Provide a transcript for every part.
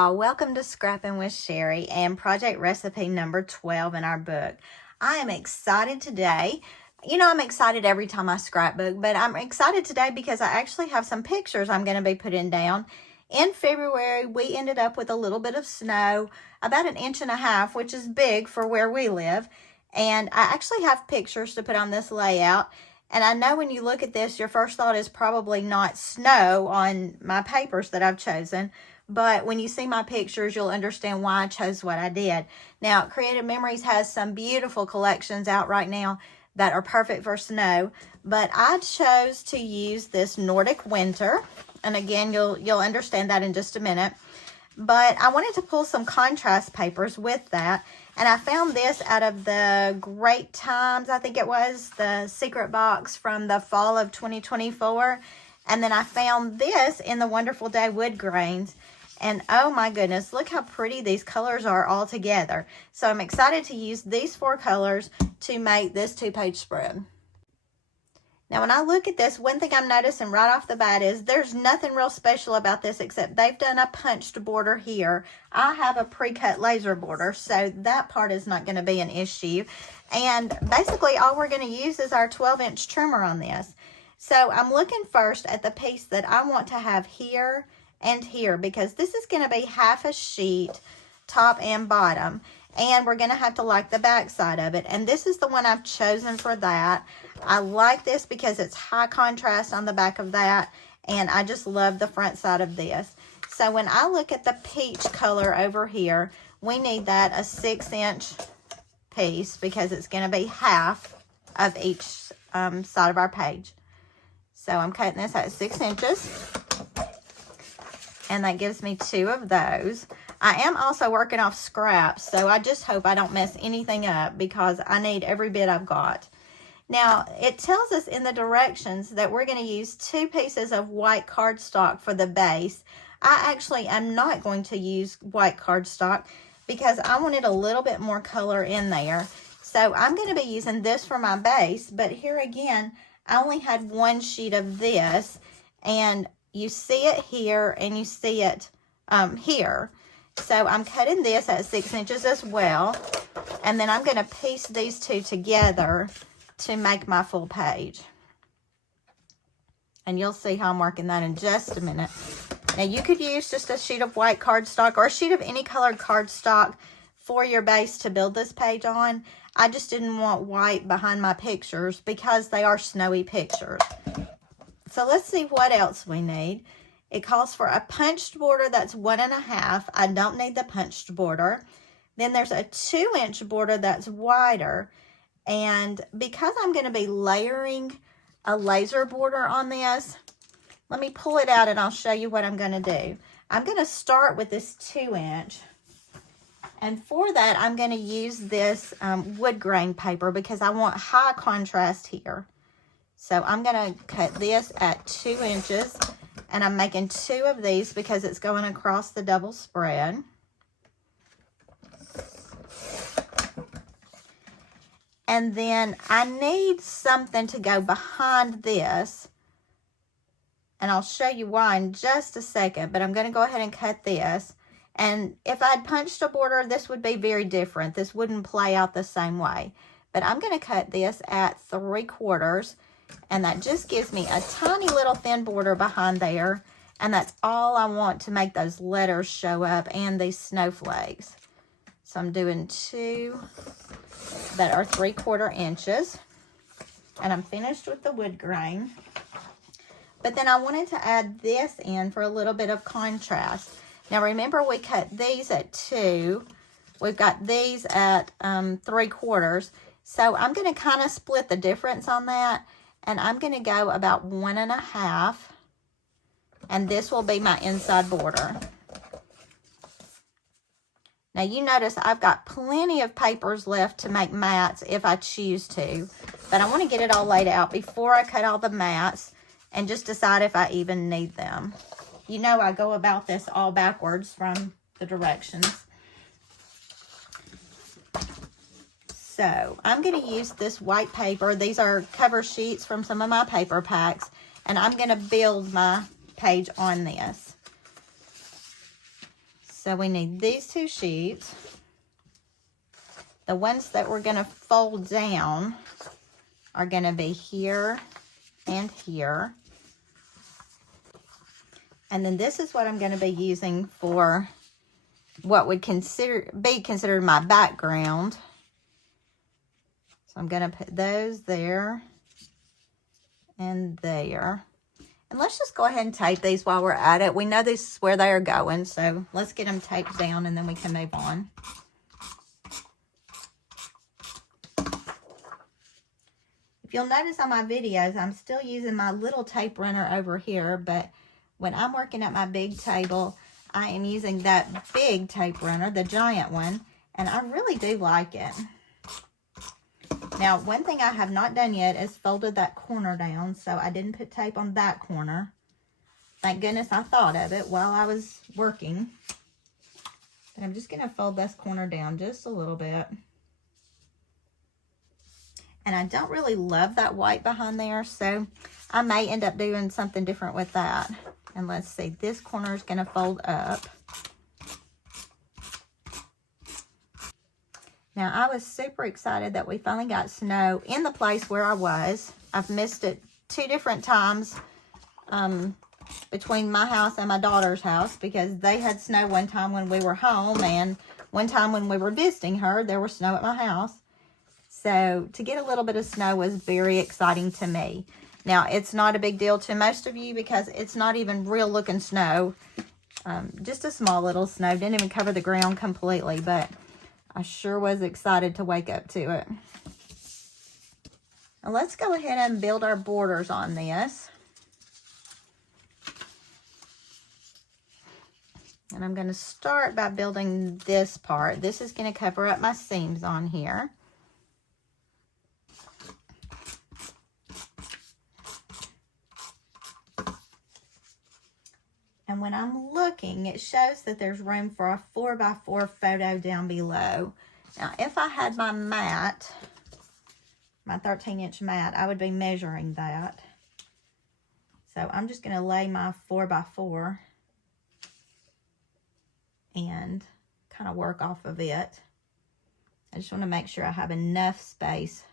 y'all, welcome to Scrappin with Sheri and project recipe number 12 in our book. I am excited today. You know, I'm excited every time I scrapbook, but I'm excited today because I actually have some pictures I'm going to be putting down. In February, we ended up with a little bit of snow, about 1.5 inches, which is big for where we live. And I actually have pictures to put on this layout. And I know when you look at this, your first thought is probably not snow on my papers that I've chosen. But when you see my pictures, you'll understand why I chose what I did. Now, Creative Memories has some beautiful collections out right now that are perfect for snow. But I chose to use this Nordic winter. And again, you'll understand that in just a minute. But I wanted to pull some contrast papers with that. And I found this out of the Great Times, I think it was, the secret box from the fall of 2024. And then I found this in the Wonderful Day wood grains. And oh my goodness, look how pretty these colors are all together. So I'm excited to use these 4 colors to make this 2-page spread. Now, when I look at this, one thing I'm noticing right off the bat is there's nothing real special about this except they've done a punched border here. I have a pre-cut laser border, so that part is not going to be an issue. And basically, all we're going to use is our 12-inch trimmer on this. So I'm looking first at the piece that I want to have here and here, because this is going to be half a sheet, top and bottom. And we're going to have to like the back side of it. And this is the one I've chosen for that. I like this because it's high contrast on the back of that. And I just love the front side of this. So when I look at the peach color over here, we need that a 6-inch piece because it's going to be half of each side of our page. So I'm cutting this at 6 inches. And that gives me 2 of those. I am also working off scraps, so I just hope I don't mess anything up because I need every bit I've got. Now, it tells us in the directions that we're going to use 2 pieces of white cardstock for the base. I actually am not going to use white cardstock because I wanted a little bit more color in there. So I'm going to be using this for my base, but here again, I only had 1 sheet of this, and you see it here and you see it here. So I'm cutting this at 6 inches as well. And then I'm going to piece these 2 together to make my full page. And you'll see how I'm working that in just a minute. Now you could use just a sheet of white cardstock or a sheet of any colored cardstock for your base to build this page on. I just didn't want white behind my pictures because they are snowy pictures. So let's see what else we need. It calls for a punched border that's 1.5. I don't need the punched border. Then there's a 2-inch border that's wider. And because I'm going to be layering a laser border on this, let me pull it out and I'll show you what I'm going to do. I'm going to start with this 2-inch. And for that, I'm going to use this wood grain paper because I want high contrast here. So I'm going to cut this at 2 inches. And I'm making 2 of these because it's going across the double spread. And then I need something to go behind this. And I'll show you why in just a second. But I'm going to go ahead and cut this. And if I'd punched a border, this would be very different. This wouldn't play out the same way. But I'm going to cut this at 3/4. And that just gives me a tiny little thin border behind there. And that's all I want to make those letters show up and these snowflakes. So I'm doing 2 that are 3/4 inches. And I'm finished with the wood grain. But then I wanted to add this in for a little bit of contrast. Now remember, we cut these at 2. We've got these at 3/4. So I'm going to kind of split the difference on that. And I'm going to go about 1.5. And this will be my inside border. Now you notice I've got plenty of papers left to make mats if I choose to. But I want to get it all laid out before I cut all the mats and just decide if I even need them. You know I go about this all backwards from the directions. So I'm going to use this white paper. These are cover sheets from some of my paper packs. And I'm going to build my page on this. So we need these 2 sheets. The ones that we're going to fold down are going to be here and here. And then this is what I'm going to be using for what would be considered my background. So I'm going to put those there and there. And let's just go ahead and tape these while we're at it. We know this is where they are going, so let's get them taped down and then we can move on. If you'll notice on my videos, I'm still using my little tape runner over here, but when I'm working at my big table, I am using that big tape runner, the giant one, and I really do like it. Now, one thing I have not done yet is folded that corner down, so I didn't put tape on that corner. Thank goodness I thought of it while I was working. But I'm just going to fold this corner down just a little bit. And I don't really love that white behind there, so I may end up doing something different with that. And let's see, this corner is going to fold up. Now, I was super excited that we finally got snow in the place where I was. I've missed it 2 different times between my house and my daughter's house because they had snow one time when we were home, and one time when we were visiting her, there was snow at my house. So to get a little bit of snow was very exciting to me. Now, it's not a big deal to most of you because it's not even real looking snow. Just a small little snow. Didn't even cover the ground completely, but I sure was excited to wake up to it. Now let's go ahead and build our borders on this. And I'm going to start by building this part. This is going to cover up my seams on here. And when I'm looking, it shows that there's room for a 4x4 photo down below. Now, if I had my mat, my 13-inch mat, I would be measuring that. So I'm just going to lay my 4x4 and kind of work off of it. I just want to make sure I have enough space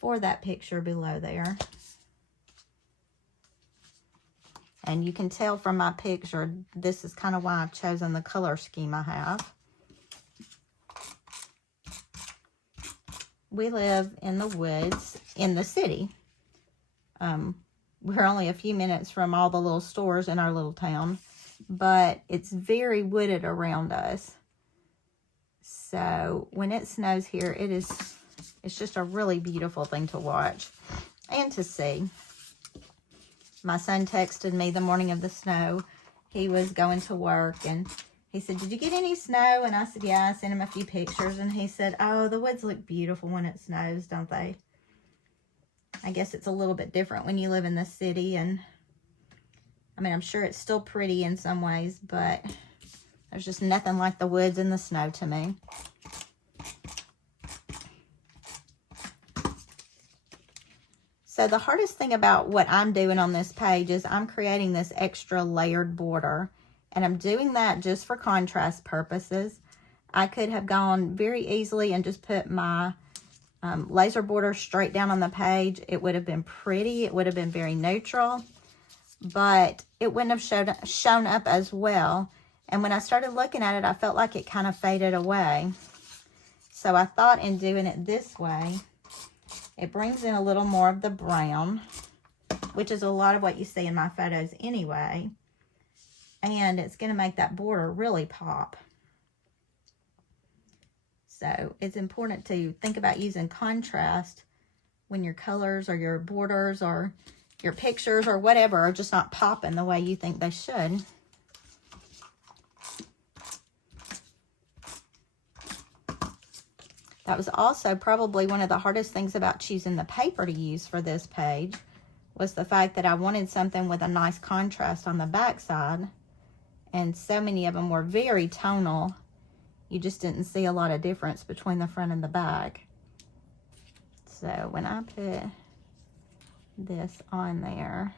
for that picture below there. And you can tell from my picture, this is kind of why I've chosen the color scheme I have. We live in the woods in the city. We're only a few minutes from all the little stores in our little town, but it's very wooded around us. So when it snows here, it's just a really beautiful thing to watch and to see. My son texted me the morning of the snow. He was going to work and he said, "Did you get any snow?" And I said, "Yeah." I sent him a few pictures and he said, "Oh, the woods look beautiful when it snows, don't they?" I guess it's a little bit different when you live in the city, and I mean, I'm sure it's still pretty in some ways, but there's just nothing like the woods and the snow to me. So the hardest thing about what I'm doing on this page is I'm creating this extra layered border, and I'm doing that just for contrast purposes. I could have gone very easily and just put my laser border straight down on the page. It would have been pretty. It would have been very neutral, but it wouldn't have shown up as well. And when I started looking at it, I felt like it kind of faded away. So I thought in doing it this way, it brings in a little more of the brown, which is a lot of what you see in my photos anyway. And it's going to make that border really pop. So it's important to think about using contrast when your colors or your borders or your pictures or whatever are just not popping the way you think they should. That was also probably one of the hardest things about choosing the paper to use for this page, was the fact that I wanted something with a nice contrast on the back side, and so many of them were very tonal. You just didn't see a lot of difference between the front and the back. So when I put this on there,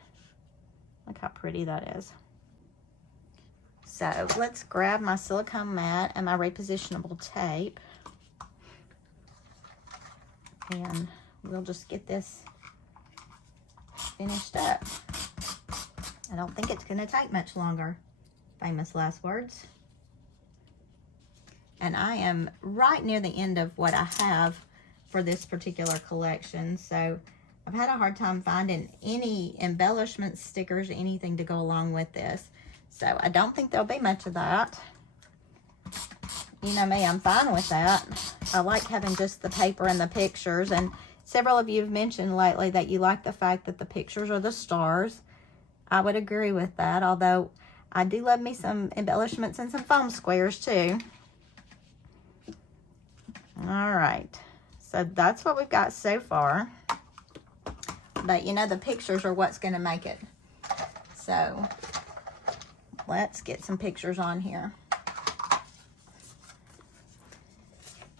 look how pretty that is. So let's grab my silicone mat and my repositionable tape. And we'll just get this finished up. I don't think it's gonna take much longer. Famous last words. And I am right near the end of what I have for this particular collection. So I've had a hard time finding any embellishments, stickers, anything to go along with this. So I don't think there'll be much of that. You know me, I'm fine with that. I like having just the paper and the pictures, and several of you have mentioned lately that you like the fact that the pictures are the stars. I would agree with that, although I do love me some embellishments and some foam squares too. All right, so that's what we've got so far. But you know, the pictures are what's going to make it. So let's get some pictures on here.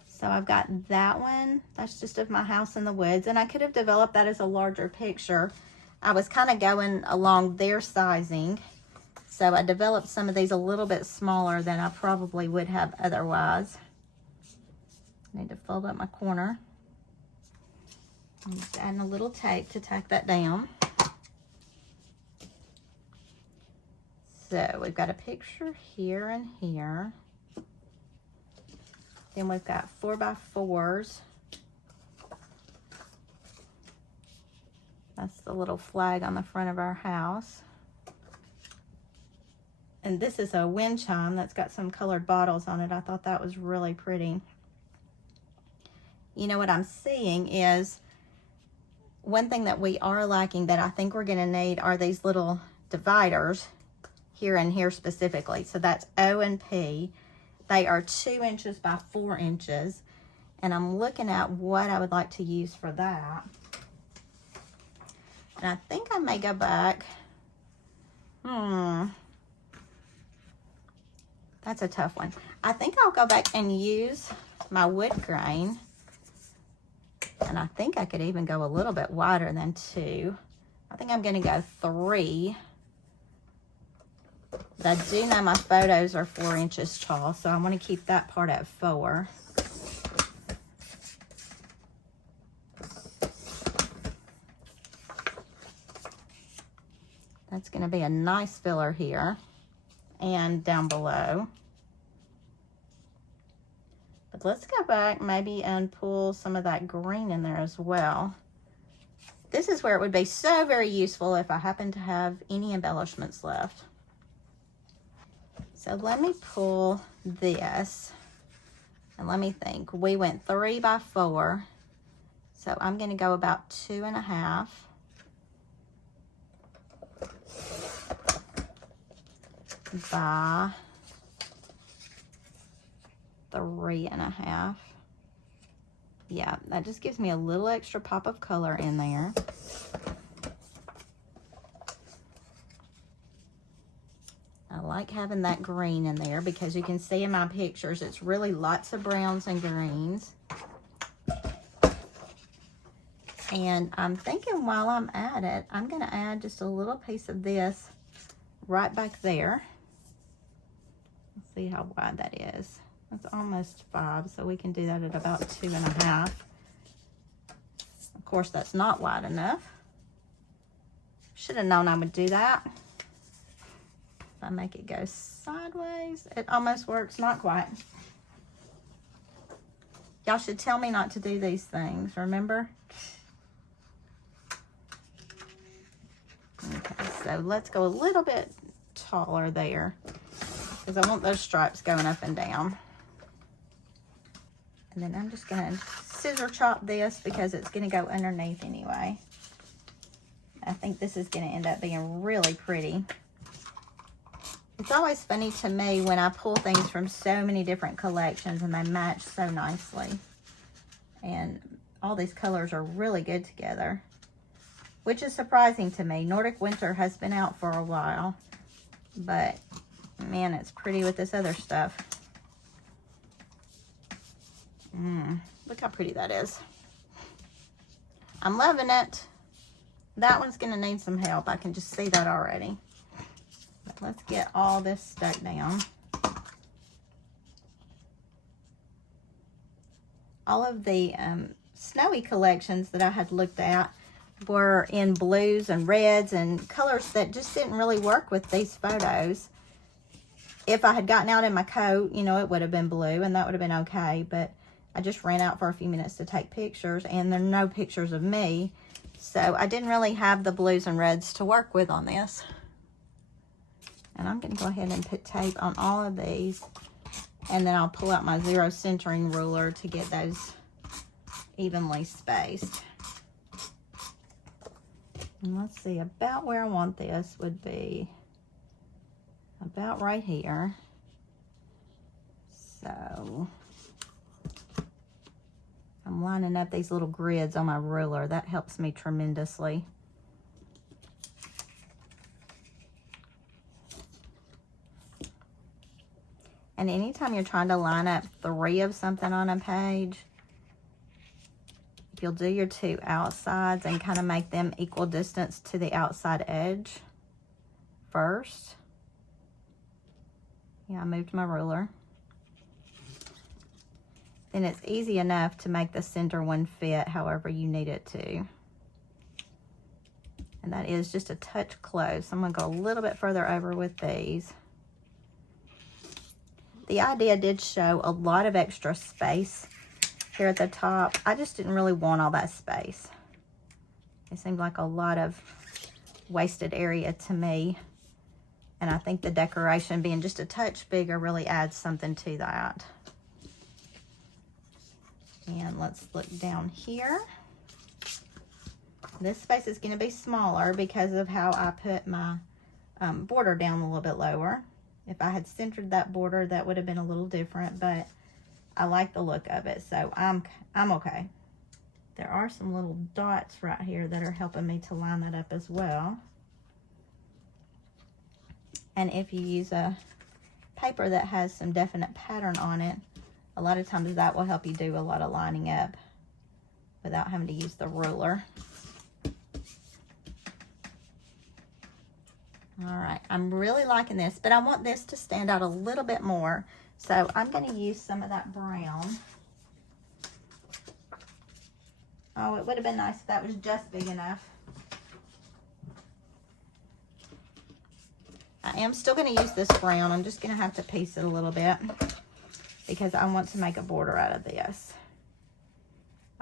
So I've got that one. That's just of my house in the woods. And I could have developed that as a larger picture. I was kind of going along their sizing. So I developed some of these a little bit smaller than I probably would have otherwise. I need to fold up my corner. I'm just adding a little tape to tack that down. So we've got a picture here and here. Then we've got 4x4s. That's the little flag on the front of our house. And this is a wind chime that's got some colored bottles on it. I thought that was really pretty. You know, what I'm seeing is one thing that we are lacking that I think we're going to need are these little dividers here and here specifically. So that's O and P. They are 2 inches by 4 inches. And I'm looking at what I would like to use for that. And I think I may go back. That's a tough one. I think I'll go back and use my wood grain. And I think I could even go a little bit wider than 2. I think I'm going to go 3. But I do know my photos are 4 inches tall, so I want to keep that part at 4. That's going to be a nice filler here and down below. But let's go back maybe and pull some of that green in there as well. This is where it would be so very useful if I happen to have any embellishments left. So let me pull this and let me think. We went 3 by 4. So I'm going to go about 2.5. By 3.5. Yeah, that just gives me a little extra pop of color in there. I like having that green in there because you can see in my pictures it's really lots of browns and greens. And I'm thinking while I'm at it, I'm going to add just a little piece of this right back there. Let's see how wide that is. That's almost 5, so we can do that at about 2.5. Of course, that's not wide enough. Should have known I would do that. If I make it go sideways, it almost works, not quite. Y'all should tell me not to do these things, remember? Okay, so let's go a little bit taller there because I want those stripes going up and down. And then I'm just going to scissor chop this because it's going to go underneath anyway. I think this is going to end up being really pretty. It's always funny to me when I pull things from so many different collections and they match so nicely. And all these colors are really good together, which is surprising to me. Nordic Winter has been out for a while, but man, it's pretty with this other stuff. Look how pretty that is. I'm loving it. That one's going to need some help. I can just see that already. But let's get all this stuck down. All of the snowy collections that I had looked at were in blues and reds and colors that just didn't really work with these photos. If I had gotten out in my coat, you know, it would have been blue and that would have been okay, but I just ran out for a few minutes to take pictures and there are no pictures of me, so I didn't really have the blues and reds to work with on this. And I'm going to go ahead and put tape on all of these, and then I'll pull out my 0 centering ruler to get those evenly spaced. And let's see, about where I want this would be about right here. So I'm lining up these little grids on my ruler. That helps me tremendously. And anytime you're trying to line up 3 of something on a page, if you'll do your 2 outsides and kind of make them equal distance to the outside edge first. Yeah, I moved my ruler. Then it's easy enough to make the center one fit however you need it to. And that is just a touch close. I'm going to go a little bit further over with these. The idea did show a lot of extra space here at the top. I just didn't really want all that space. It seemed like a lot of wasted area to me. And I think the decoration being just a touch bigger really adds something to that. And let's look down here. This space is going to be smaller because of how I put my border down a little bit lower. If I had centered that border, that would have been a little different, but I like the look of it, so I'm okay. There are some little dots right here that are helping me to line that up as well. And if you use a paper that has some definite pattern on it, a lot of times that will help you do a lot of lining up without having to use the ruler. All right, I'm really liking this, but I want this to stand out a little bit more. So I'm going to use some of that brown. Oh, it would have been nice if that was just big enough. I am still going to use this brown. I'm just going to have to piece it a little bit because I want to make a border out of this.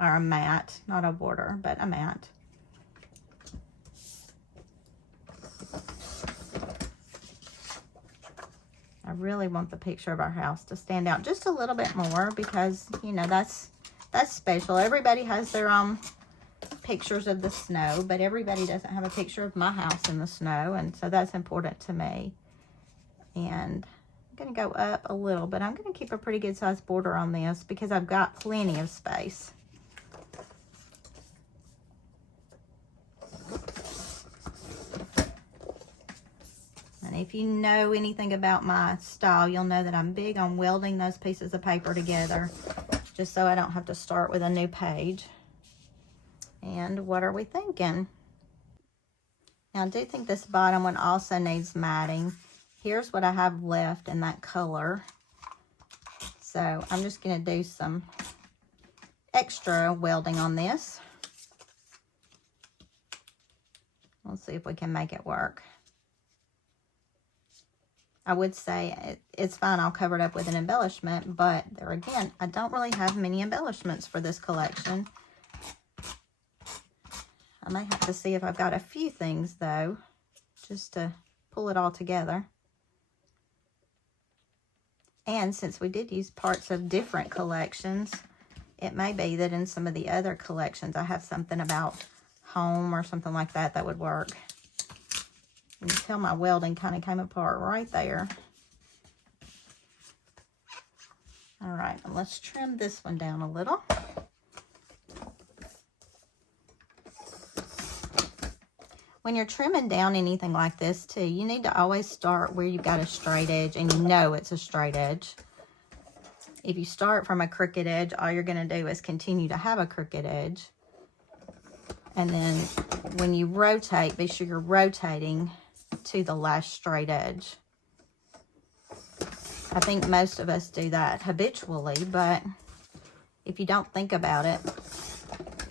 Or a mat, not a border, but a mat. I really want the picture of our house to stand out just a little bit more because, you know, that's special. Everybody has their own pictures of the snow, but everybody doesn't have a picture of my house in the snow, and so that's important to me. And I'm going to go up a little, but I'm going to keep a pretty good sized border on this because I've got plenty of space. And if you know anything about my style, you'll know that I'm big on welding those pieces of paper together just so I don't have to start with a new page. And what are we thinking? Now, I do think this bottom one also needs matting. Here's what I have left in that color. So I'm just going to do some extra welding on this. We'll see if we can make it work. I would say it's fine, I'll cover it up with an embellishment, but there again, I don't really have many embellishments for this collection. I may have to see if I've got a few things though, just to pull it all together. And since we did use parts of different collections, it may be that in some of the other collections I have something about home or something like that that would work. You can tell my welding kind of came apart right there. All right, let's trim this one down a little. When you're trimming down anything like this too, you need to always start where you've got a straight edge and you know it's a straight edge. If you start from a crooked edge, all you're going to do is continue to have a crooked edge. And then when you rotate, be sure you're rotating to the last straight edge. I think most of us do that habitually, but if you don't think about it,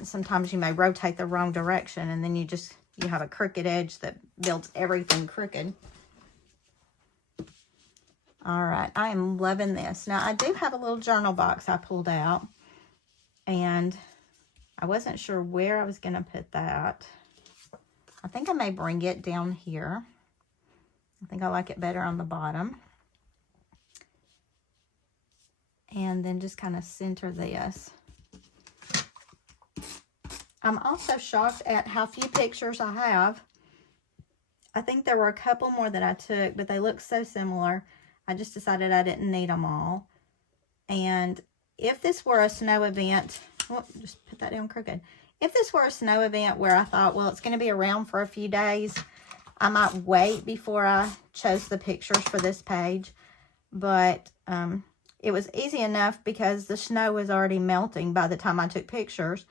sometimes you may rotate the wrong direction and then you have a crooked edge that builds everything crooked. All right, I am loving this. Now, I do have a little journal box I pulled out, and I wasn't sure where I was going to put that. I think I may bring it down here. I think I like it better on the bottom. And then just kind of center this. I'm also shocked at how few pictures I have. I think there were a couple more that I took, but they look so similar. I just decided I didn't need them all. And if this were a snow event, just put that down crooked. If this were a snow event where I thought, well, it's going to be around for a few days, I might wait before I chose the pictures for this page. But it was easy enough because the snow was already melting by the time I took pictures.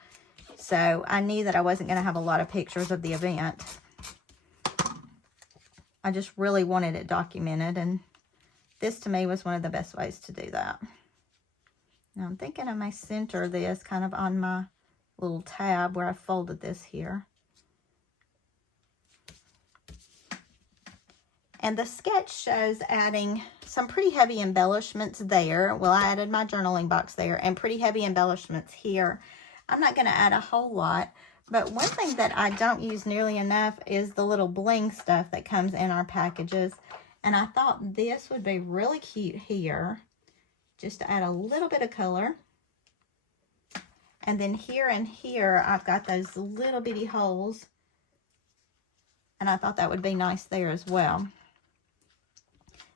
So I knew that I wasn't going to have a lot of pictures of the event. I just really wanted it documented, and this to me was one of the best ways to do that. Now I'm thinking I may center this kind of on my little tab where I folded this here. And the sketch shows adding some pretty heavy embellishments there. Well, I added my journaling box there and pretty heavy embellishments here. I'm not going to add a whole lot, but one thing that I don't use nearly enough is the little bling stuff that comes in our packages. And I thought this would be really cute here, just to add a little bit of color. And then here and here, I've got those little bitty holes. And I thought that would be nice there as well.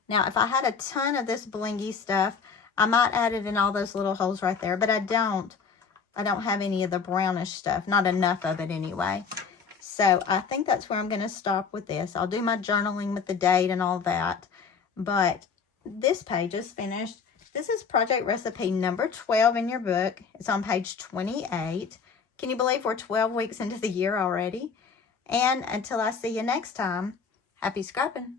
Now, if I had a ton of this blingy stuff, I might add it in all those little holes right there, but I don't. I don't have any of the brownish stuff, not enough of it anyway. So I think that's where I'm going to stop with this. I'll do my journaling with the date and all that, but this page is finished. This is project recipe number 12 in your book. It's on page 28. Can you believe we're 12 weeks into the year already? And until I see you next time, happy scrapping.